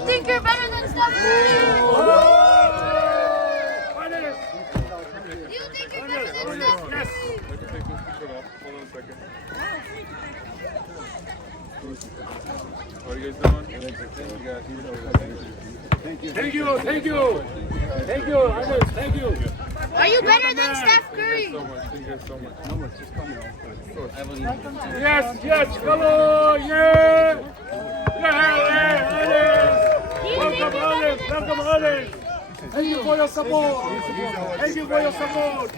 You think you're better than Steph Curry? You think you're better than Steph Curry? Hold on a second. How are you guys doing? Thank you. Thank you, thank you. Thank you, Enes, thank you. Are you better than Steph Curry? Thank you guys so much. Yes, yes, hello, yeah. Yeah, Enes. Welcome, Enes, welcome, Enes. Thank you for your support. Thank you for your support.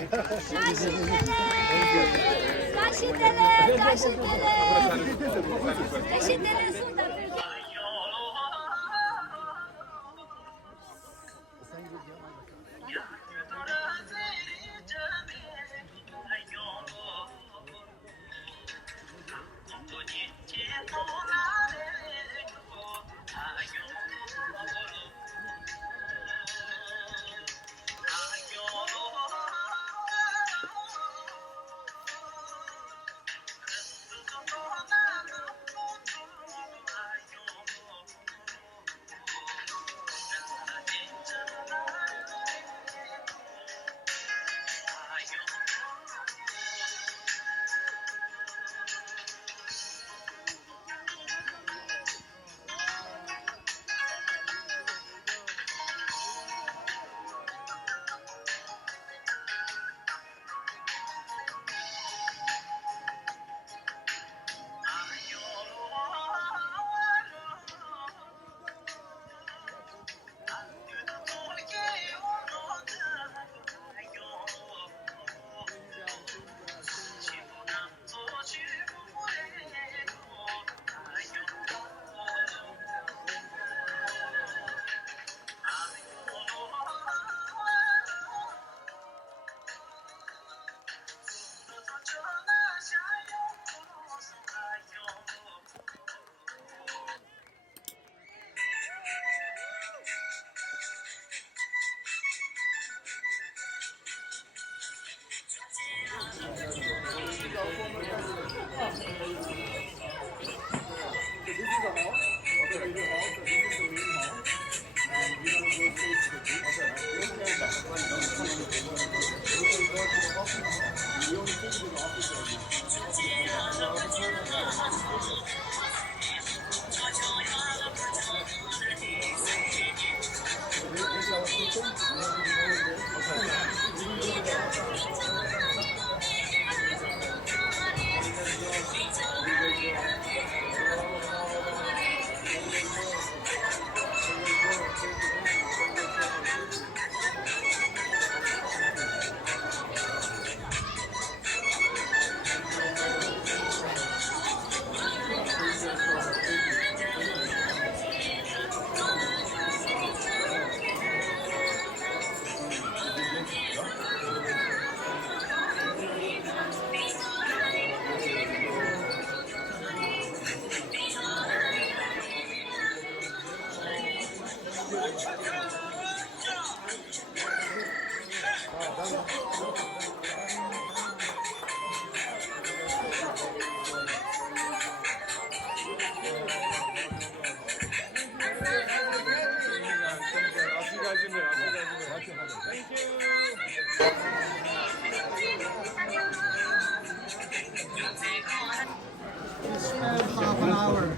Half an hour.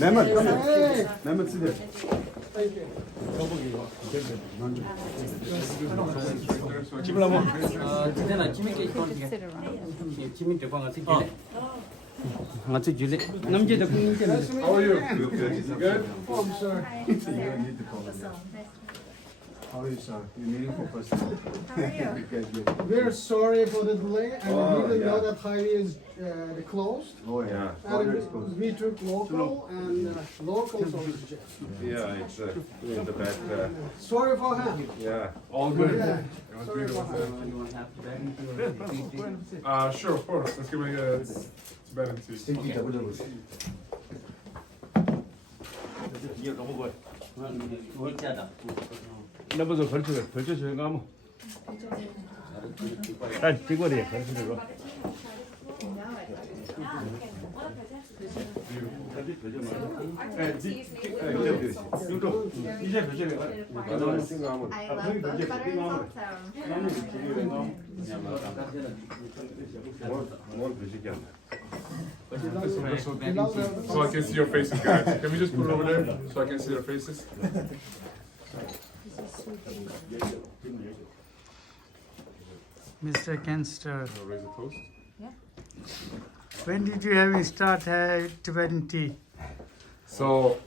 Mehmet size. Tibetan Jimmy Japan ngasih jule. Ngasih jule. Namje dah pun How are you? Good? Oh, I'm sorry. How are you, sir? You're meaningful person. How are you? We're sorry for the delay, and Oh, we didn't know yeah. that highway is closed. Oh yeah. And we took local, and locals are just. Yeah, it's the best. Sorry for him. Yeah, all good. Yeah. It was Sorry for beautiful. him. Sure, of course. Let's give it a Tibetan tea. Thank you, double. 나보다 걸쳐 가면. 난 찌거리에 걸쳐줘. So I can see your faces, guys. Can we just put it over there so I can see their faces? Mr. Kanter, Raise a toast. when did you have start Tibetan tea? So,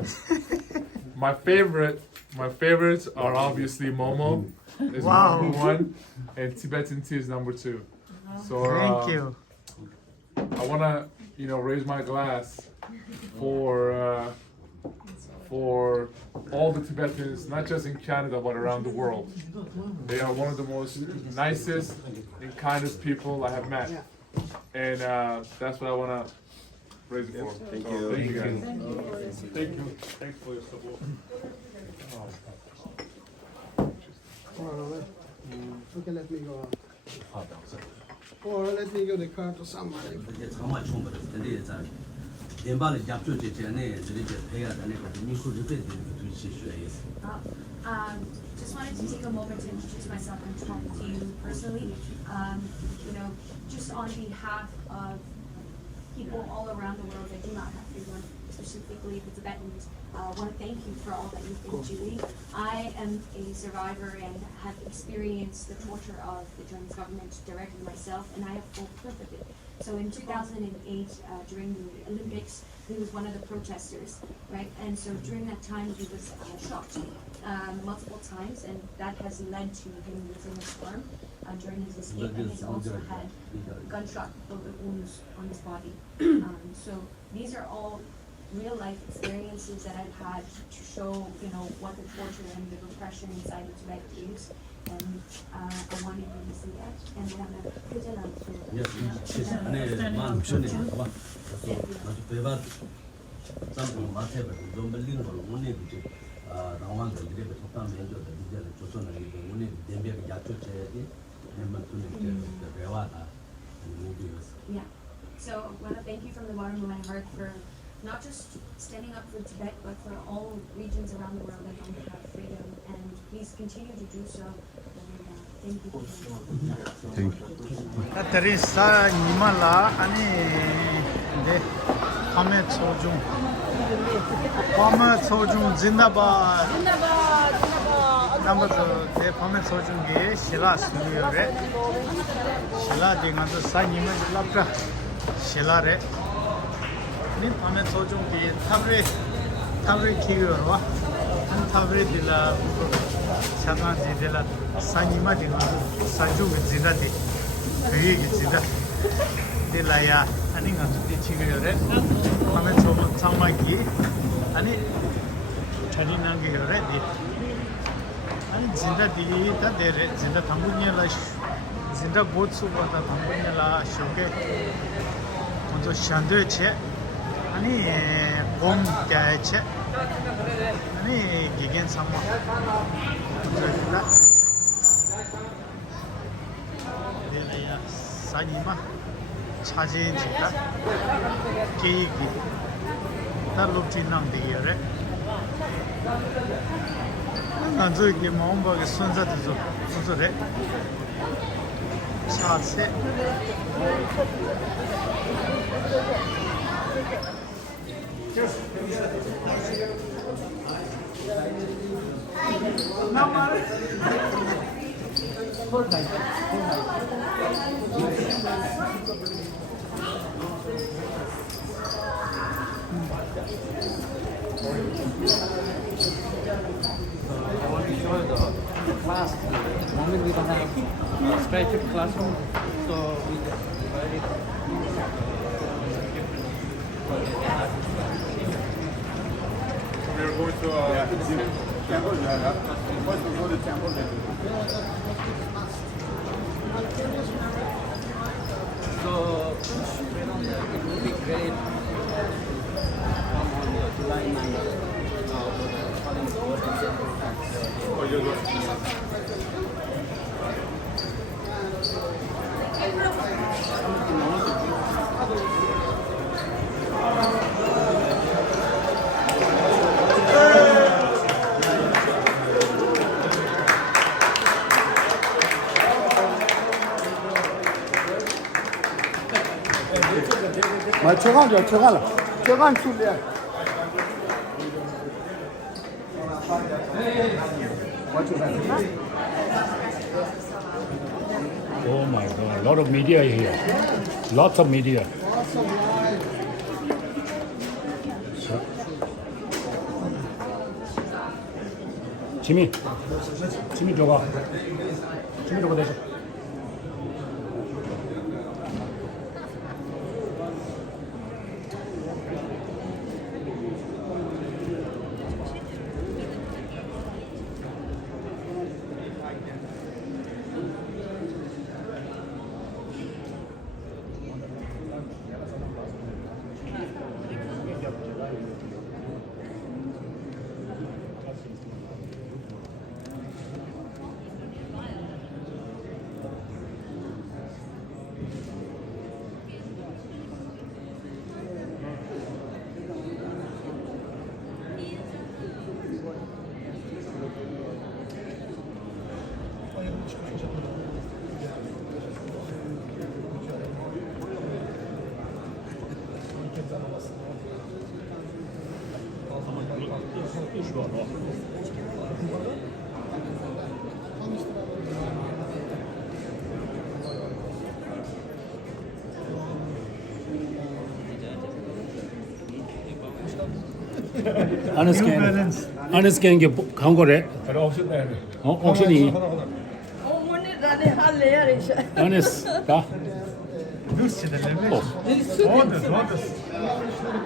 my favorites are obviously Momo is Wow. number one, and Tibetan tea is number two. So Thank you. I wanna, raise my glass for all the Tibetans, not just in Canada but around the world. They are one of the most nicest and kindest people I have met, and that's what I wanna raise it for. Thank you. Thank you guys. Thank you. Thanks for your support. Okay, let me go. Or let me give the card to somebody. Just wanted to take a moment to introduce myself and talk to you personally. Just on behalf of people all around the world that do not have freedom, specifically the Tibetans, I want to thank you for all that you've been doing. I am a survivor and have experienced the torture of the Chinese government directly myself, and I have full proof of it. So in 2008, during the Olympics, he was one of the protesters, right? And so during that time, he was shot multiple times, and that has led to him losing his arm during his escape, and he's also had gunshot bullet wounds on his body. So these are all real life experiences that I've had to show, what the torture and the repression inside of Tibet is. And I wanted you to see that, and we have a good enough Yeah. So I want to thank you from the bottom of my heart for not just standing up for Tibet, but for all regions around the world that don't have freedom. And please continue to do so. And, thank you. Teresa Nimala ani de Hamed Sojung. Hamed Sojung Zindabad. Number the Hamed Sojung ge Shila Studio re. Shila de ngado sa Nimala lapra. Shila re. Ni Hamed Sojung ge tabre kiyorwa. Tabre dila Chagan dila Sanima de Saju Zidati. Zida de la ya ani ngam de chigere ame chomo chamagi ani thani nangi yore de ani zinda di ta de zinda thambunya la zinda botsu ba ta thambunya la shoke onzo shande che ani bom kya che ani gigen samma la Sanima Chajin Chita Kiki Talupchinam the Yere Nanzuki Momba Sunza Zure Chase I want to show the class. The moment we don't have special classroom, so we divide it. We are going to temple. First we go to temple. So it would be great come on July 9th. Oh, you're going. Mà chưa ăn chút liền. Oh my God, a lot of media here. Lots of media. 지미 줘봐. 지미 줘봐 대신. Enes getting a Hungary. Auction이. Enes, da.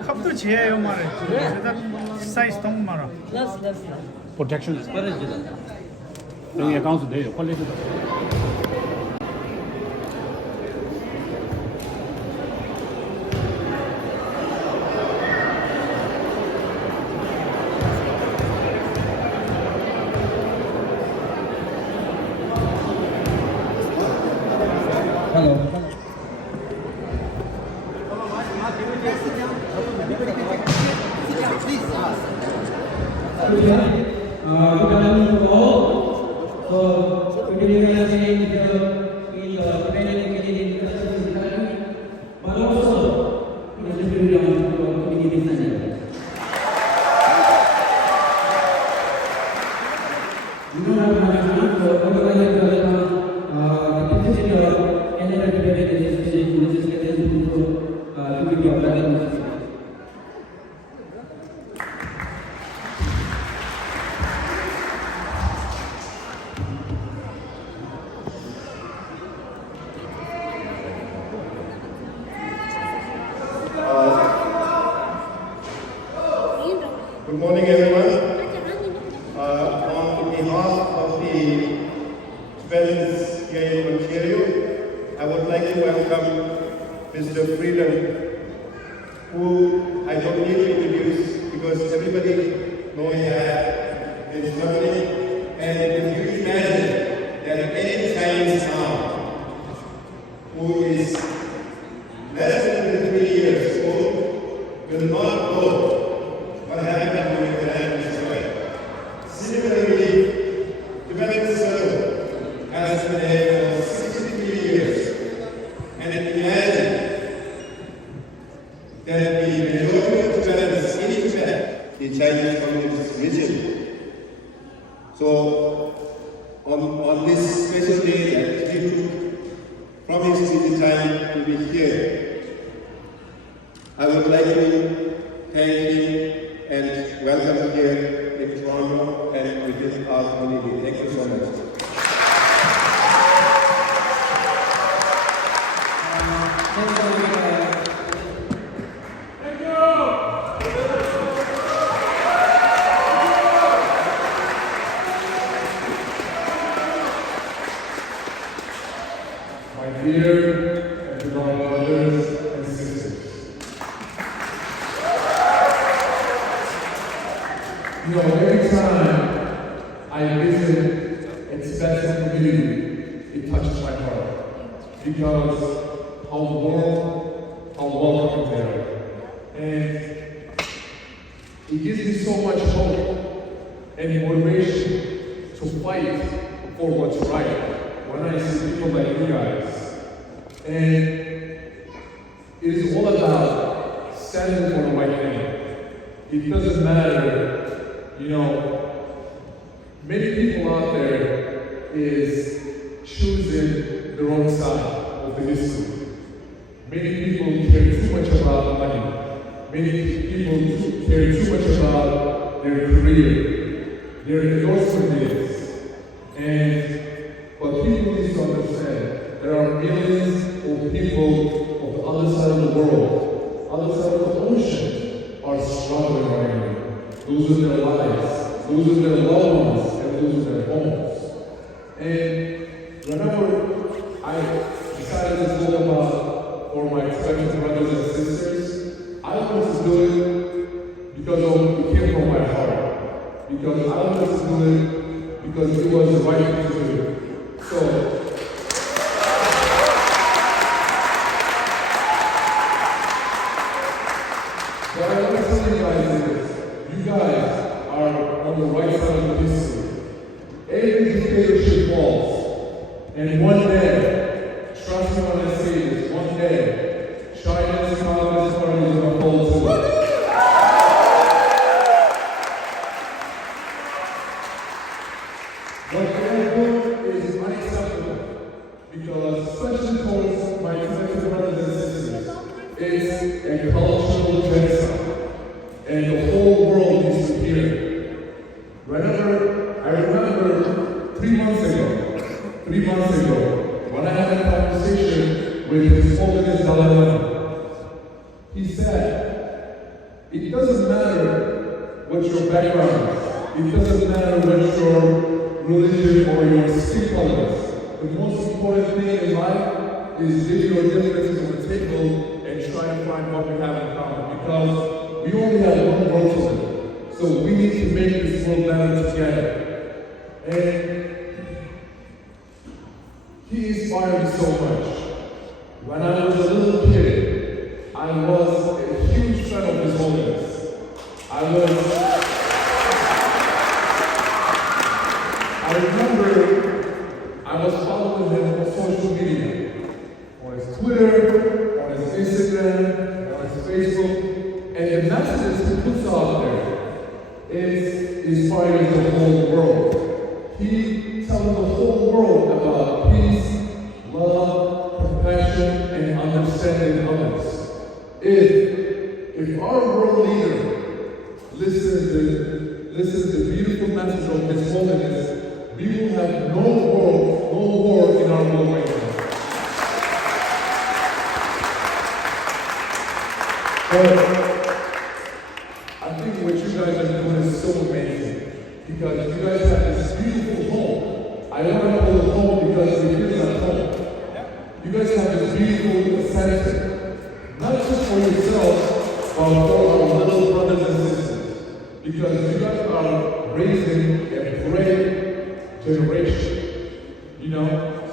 컵도 지혜요 말해. 사이즈 너무 많아. Protection. 여기에 강수 돼요. 퀄리티도. Good morning, everyone. On behalf of the Tibetans here in Ontario, I would like to welcome Mr.Freedom, who I don't need to introduce because everybody knows that his nominee. And if you imagine that any Chinese now who is less than 3 years old will not know what happened during the land destroyed. Similarly, Tibetan Soul has been there for 63 years. And imagine that the majority of Tibetans in Tibet, the Chinese Communist region. So, on this special day that he took from his busy time to be here, I would like to thank him and welcome here in Toronto and within our community. Thank you so much. My dear and beloved brothers and sisters, you know, every time I visit a Tibetan community, it touches my heart because how warm, how welcoming they are. And it gives me so much hope and motivation to fight for what's right when I see people like you guys. And it is all about standing for the right thing. It doesn't matter, many people out there is choosing the wrong side of the history. Many people care too much about money. Many people care too much about their career, their endorsement deals. But people need to understand there are millions of people on the other side of the world, other side of the ocean, are struggling right now. Losing their lives, losing their loved ones, and losing their homes. And whenever I decided to go about for my Tibetan brothers and sisters, I wanted to do it because it came from my heart. Because I wanted to do it because it was the right thing to do. So what I want to tell you guys is, you guys are on the right side of the history. Every dictatorship falls. And one day, trust me when I say this, one day, China's Communist Party is going to fall too. What they're doing is unacceptable. Because especially towards my Tibetan brothers and sisters, it's a cultural genocide. And the whole world needs to hear it. I remember 3 months ago, when I had a conversation with His Holiness Dalai Lama, he said, it doesn't matter what your background is, it doesn't matter what your religion or your skin color is. The most important thing in life is leave your differences on the table and try to find what we have in common. Because we only have one world to live. So we need to make this world better together. And he inspired me so much. When I was a little kid, I was a huge fan of His Holiness. I remember I was following him on social media, on his Twitter, on his Instagram, on his Facebook, and the messages he puts out there is inspiring the whole world. He tells the whole world about peace, love, compassion, and understanding others. If our world leader listens to the beautiful message of His Holiness, we will have no war in our world right now. But I think what you guys are doing is so amazing. Because you guys have this beautiful home. I don't want to call it home because it feels like home. You guys have this beautiful center, not just for yourselves, but for our little brothers and sisters. Because you guys are raising a great generation.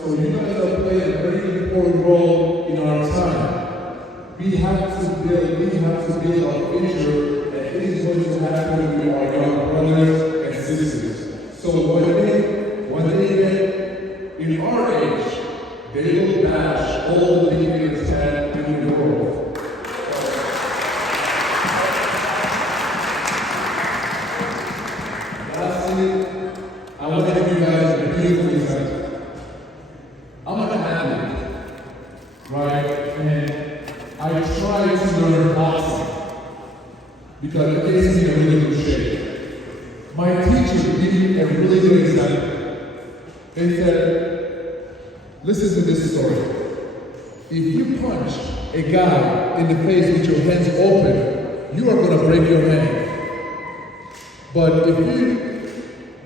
So you guys are playing a very important role in our time. We have to build our future, and it is going to happen with our young brothers and sisters. So when they get in our age, they will bash all the dictators had in the world. Lastly, I want to give you guys a beautiful example. I'm an athlete, right? And I try to learn boxing because it gets me in a really good shape. My teacher gave me a really good example. They said, listen to this story. If you punch a guy in the face with your hands open, you are going to break your hand. But if you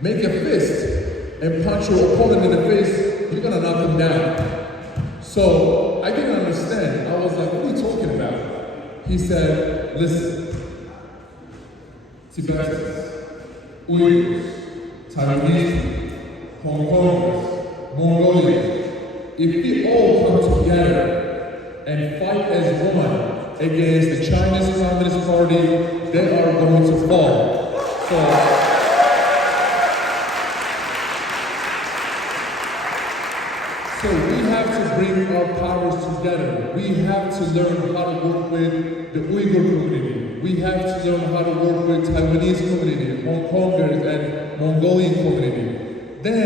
make a fist and punch your opponent in the face, you're going to knock him down. So I didn't understand. I was like, what are you talking about? He said, listen, Tibetans, Uyghurs, Taiwanese, Hong Kongers, Mongolians, if we all come together and fight as one against the Chinese Communist Party, they are going to fall. So we have to bring our powers together. We have to learn how to work with the Uyghur community. We have to learn how to work with Taiwanese community, Hong Kongers and Mongolian community. Then,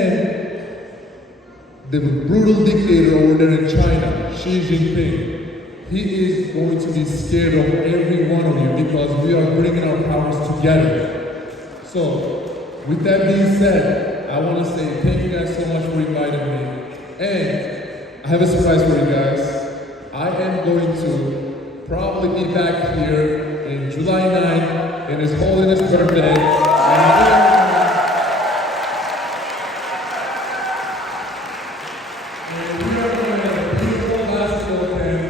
the brutal dictator over there in China, Xi Jinping, he is going to be scared of every one of you because we are bringing our powers together. So, with that being said, I want to say thank you guys so much for inviting me. And I have a surprise for you guys. I am going to probably be back here in July 9th in His Holiness' birthday. And we are going to have a beautiful basketball camp.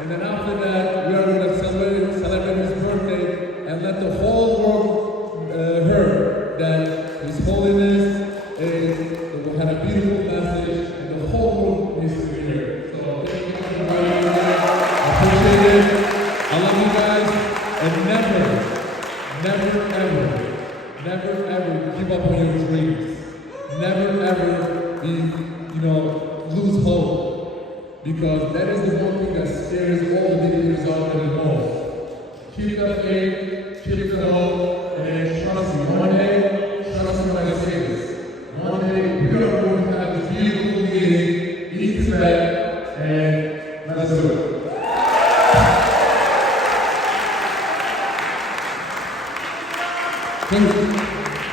And then after that, we are going to celebrate his birthday and let the whole world hear that His Holiness had a beautiful message and the whole world needs to be here. So thank you for having me. I appreciate it. I love you guys. And never ever give up on your dreams. Never ever lose hope. Because that is the one thing that scares all the dictators out there the most. Keep the faith, keep the hope, and trust me. One day, trust me when I say this. One day, we are going to have this beautiful meeting in Tibet, and let's do it.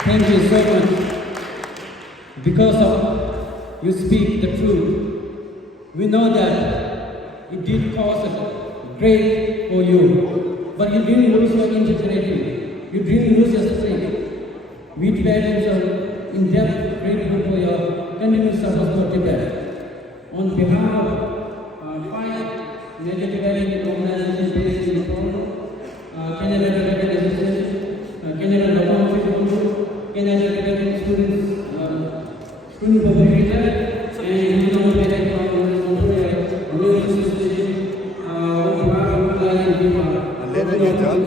Thank you so much. Because of you speak the truth, we know that it did cause great for you, but you didn't lose your integrity. You didn't lose your strength. We Tibetans are in depth grateful for your continuous support for Tibet. On behalf of 5 major Tibetan organizations based in Toronto, Canada Tibetan Association, Canada Tibetan Tibetan Students, Student Publicator, and Union Tibetan Later you're done,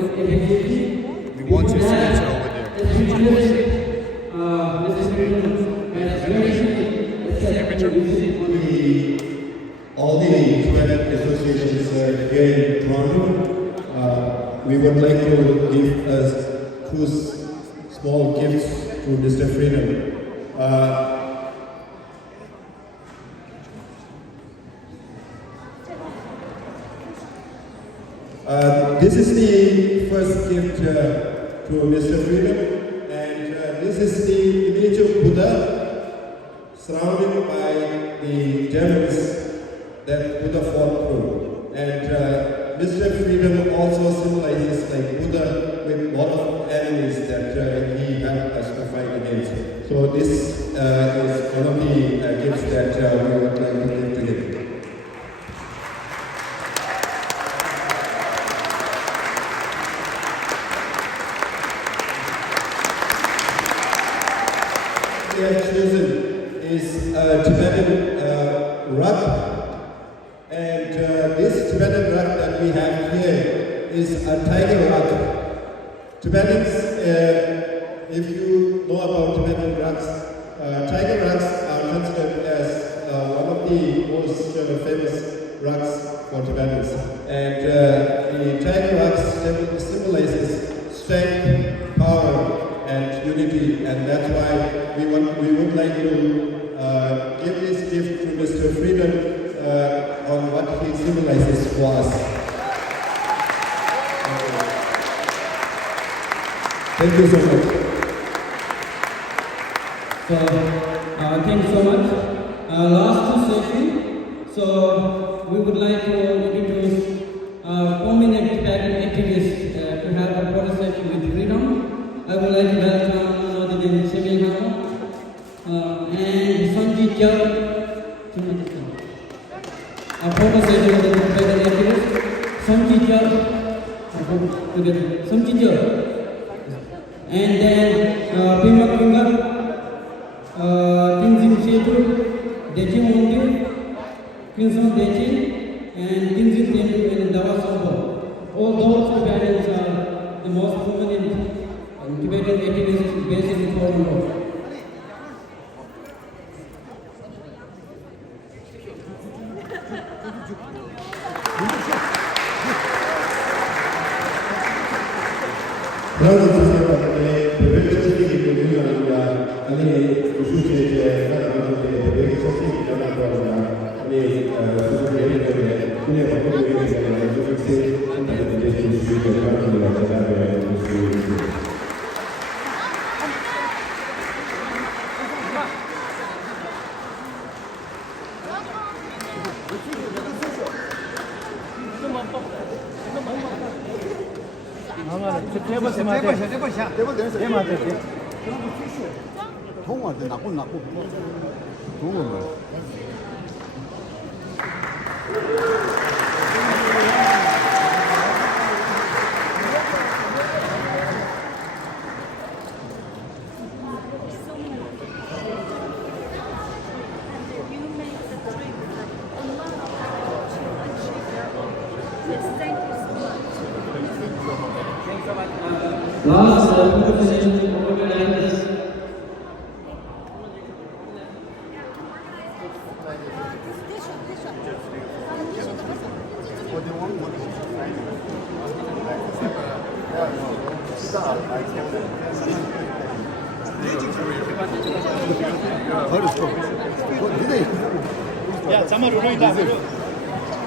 we want your signature over there. All the Tibetan associations here in Toronto, we would like to give us 2 small gifts to Mr.Freedom. This is the first gift to Mr.Freedom, and this is the image of Buddha surrounded by the demons that Buddha fought through. And Mr.Freedom also symbolizes like Buddha with a lot of enemies that he had to fight against. So this is one of the gifts that we would like to give to him. We have chosen is a Tibetan rug, and this Tibetan rug that we have here is a tiger rug. Tibetans, if you know about Tibetan rugs, tiger rugs are considered as one of the most famous rugs for Tibetans, and the tiger rugs symbolizes strength, power, and unity, and that's why we would like to give this gift to Mr. Freedom on what he symbolizes for us. Thank you so much. So, thank you so much. Last 2 sessions. So, we would like to introduce prominent Tibetan activists to have a photo session with Freedom. I would like to welcome none other than Semyon and Sanjit Jha. A photo session with the Tibetan activist Sanjit Jha. Together, Sanjit Jha. And then Bhima Kunga, Tinzin Shetu, Deji Mondir, Kinsam Deji, and Tinzin Temple and Dawasamba. All those Tibetans are the most prominent Tibetan activists based in Toronto. 그런 주제에 배배초식이 있거든요. 아니 구수지에 사람들의 배배초식이 일어난다고 합니다. 아니 구수 예리들의 그냥 바꾸고 있는 게 아니라 조금씩 한다든지 주식을 가지고 나타나는 것이 동호한테 나쁜 동호는 Last organization organizers. 야, 잠만 울어있다.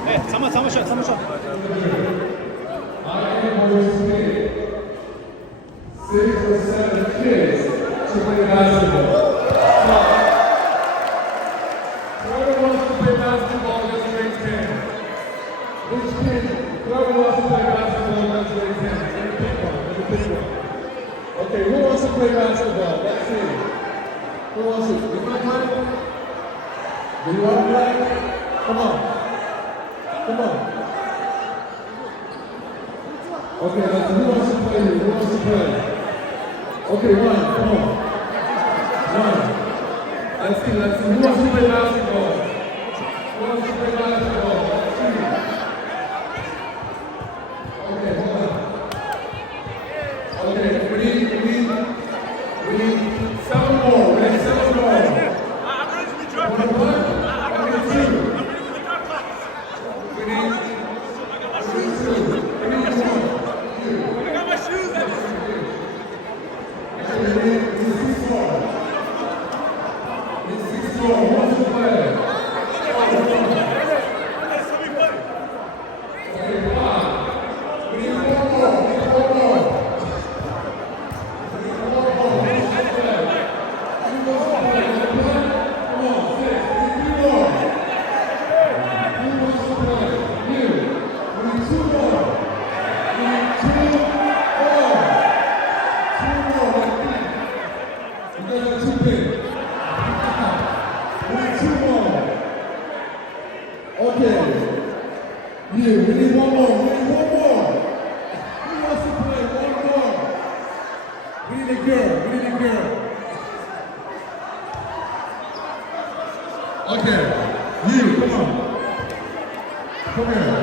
네, 잠만 쉬어. Six or seven kids to play basketball. Whoever wants to play basketball, just raise hand. Which kid? Whoever wants to play basketball, just raise hand. Let me pick one. Okay, who wants to play basketball? Let's see. Who wants to? You want to play? Do you want to play? Come on. Okay, let's see. Who wants to play? Okay, one, come on. One. Let's see. Who wants to play basketball? Let's see. Okay, hold on. Okay, we need 7 more. We need 7 more. We need 2. We need one more. Who wants to play one more? We need a girl. Okay, you, come on. Come here.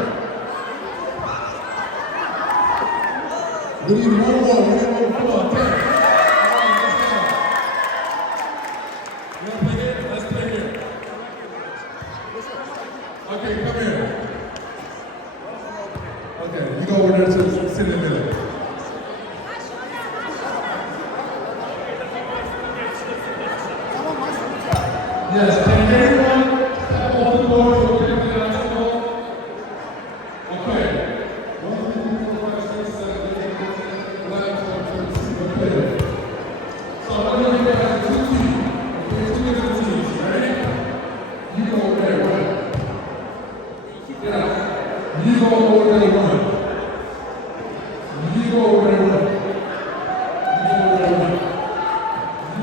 We need one more. Come on, turn. You want to play here? Let's play here. Okay, come here. Okay, you go over there to sit in the middle. Yes, can everyone step off the floor so we can play basketball? Okay. 1, 2, 3, 4, 5, 6, 7, 8, 9, 10, 11, 12. Okay. So I'm going to give you 2 teams. Okay, 2 different teams. Ready? You go over there, right? Yeah. You go over there, right? You go over there, right? You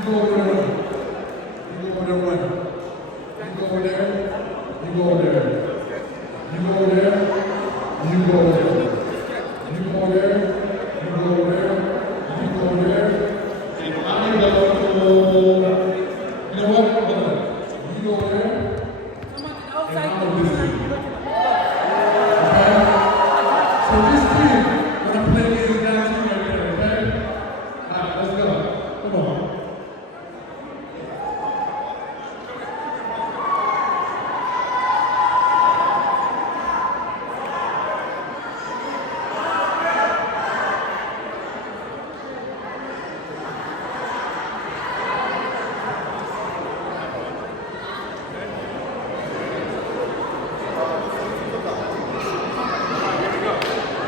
go over there, right? You go over there, right? You go over there, right? You go over there. You go over there. You go over there. You go over there. You go over there. You go over there. And I go. You know what? Hold on. You go over there. And I go this way. Okay? So this team, gonna play against that team right there, okay? Alright, let's go. Come on.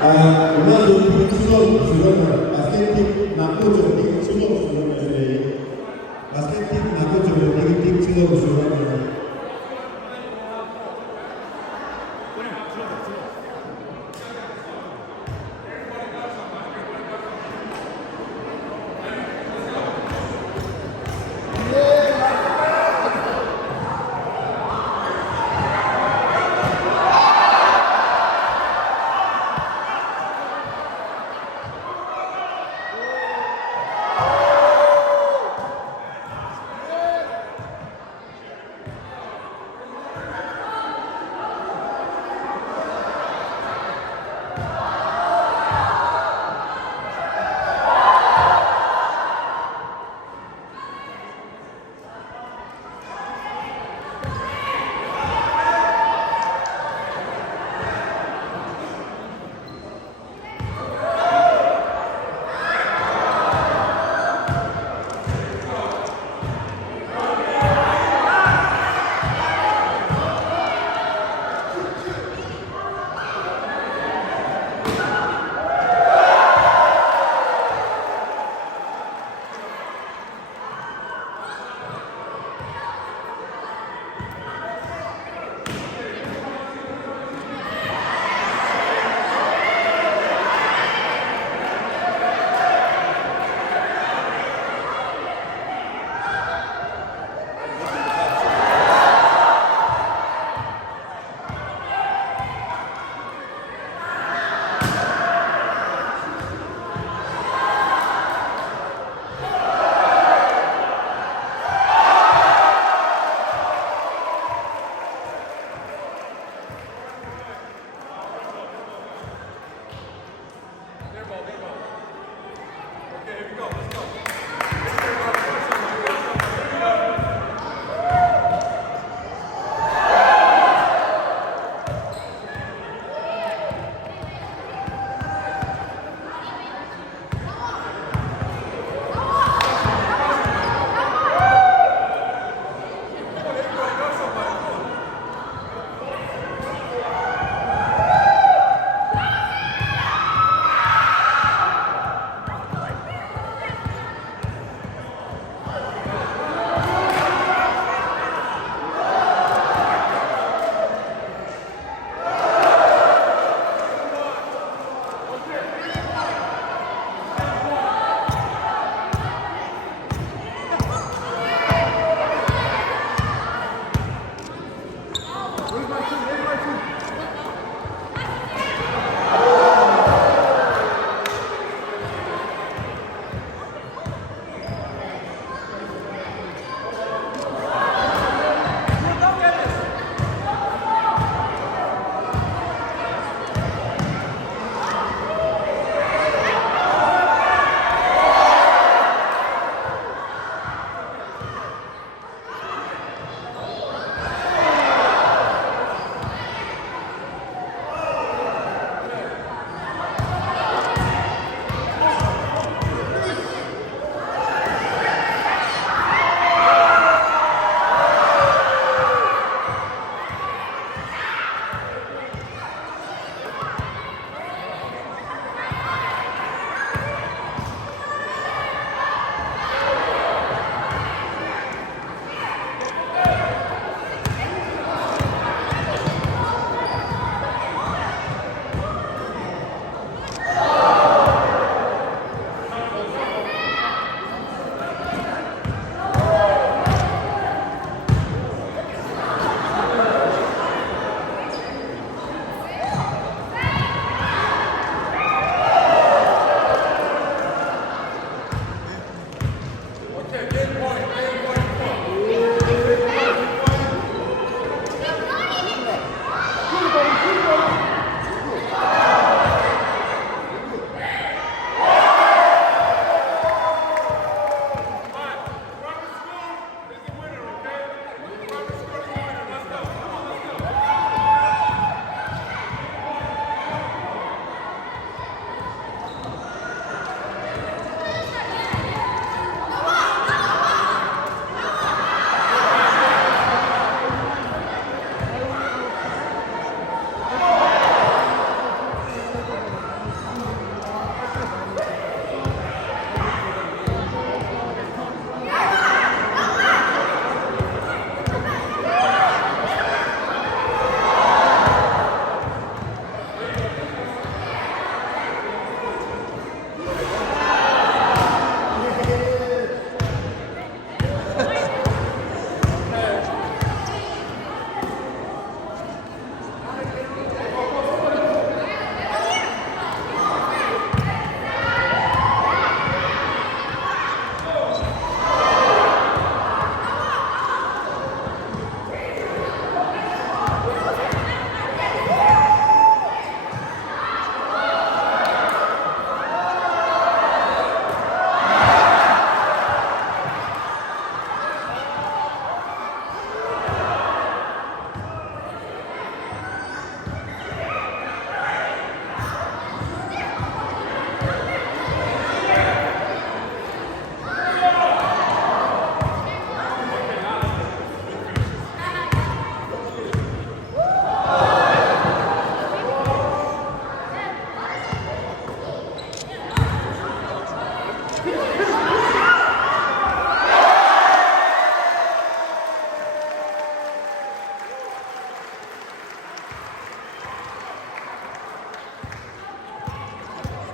Umado tingsulo sudah basket naku jo tingsulo sudah jadi basket naku jo tingsulo sudah.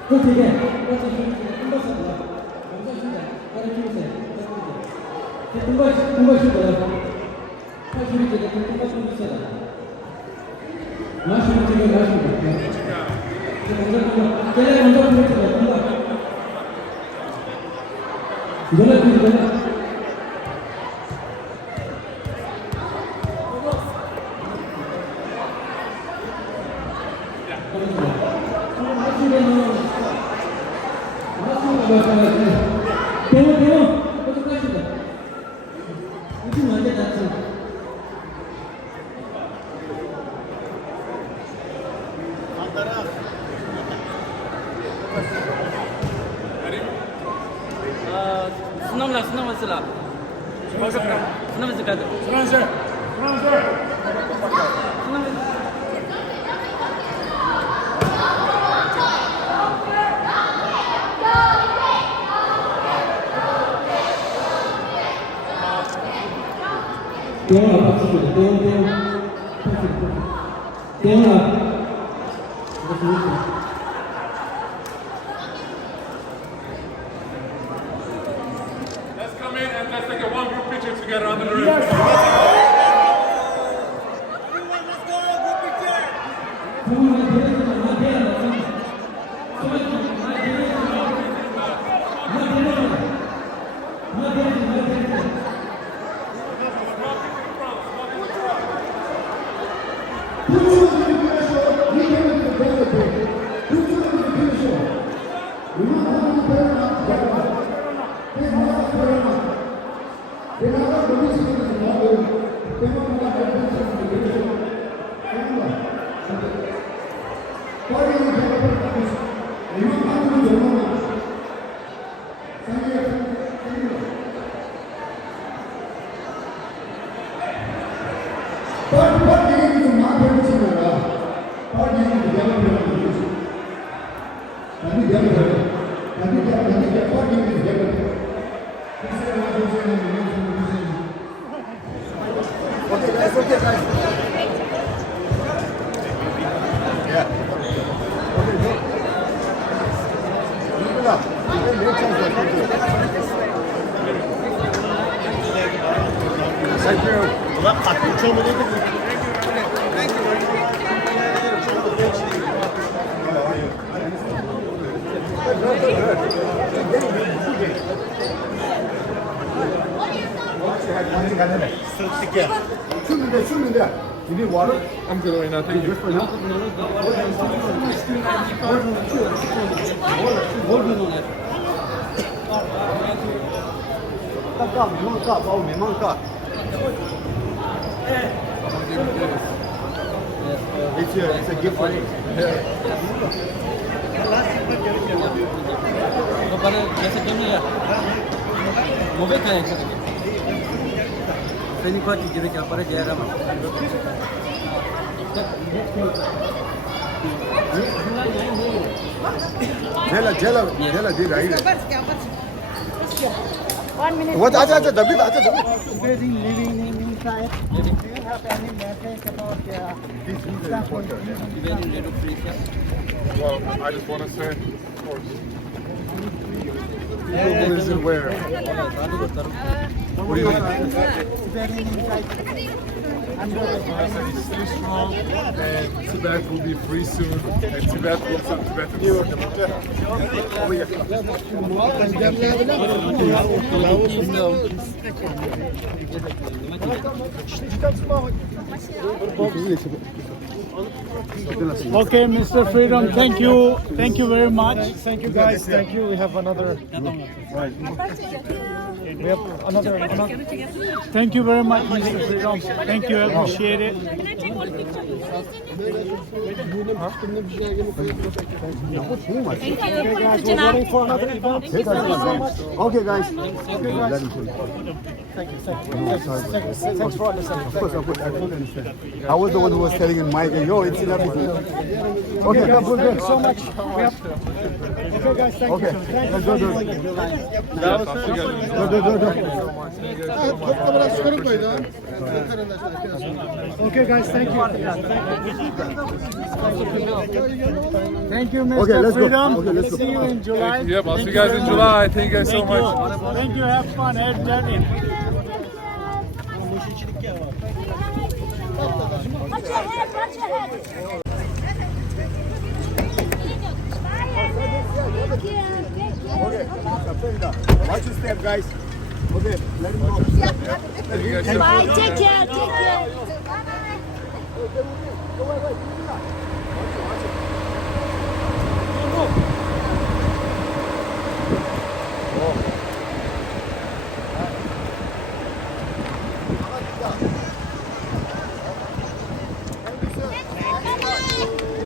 되게 끝났습니다. 감사합니다. 가르쳐주세요. 공부하실 거예요. 80일째 끝났으면 있어요. 마시고 지금 마시고. 제가 먼저 보겠습니다. 이거는 Let's come in and let's take a one group picture together on the roof. You need water? I'm good right now, thank you. It's a gift for you. Jela did right. 1 minute. What? Acha, David. Living inside. Do you have any message about Well, I just want to say, of course. Who is it where? What do you Stay strong, and Tibet will be free soon, and Tibet will some Okay, Mr. Freedom, thank you. Thank you very much. Thank you guys. Thank you. We have another. We have another. Thank you very much, Mr. Freedom. Thank you. I appreciate it. Okay, guys, we're waiting for another event. Thank you so much. Okay, guys. Okay, guys. Thank you. Thanks for understanding. Of course, I fully understand. I was the one who was telling him, Mike, yo, it's in everything. Okay, guys, come thank you so much. Okay, guys, thank Okay, you. Thank let's you. go. Okay, guys, thank you. Thank you, Mr. Okay, let's go. Freedom. Okay, let's go. See you in July. Yep, I'll see you Thank guys very in much. July. Thank you guys so Thank much. you. Thank you. Have fun. Have journey. Watch your head, watch your head. Watch your step, guys. Okay, let him go. Thank you guys so much. Bye, take care, take care.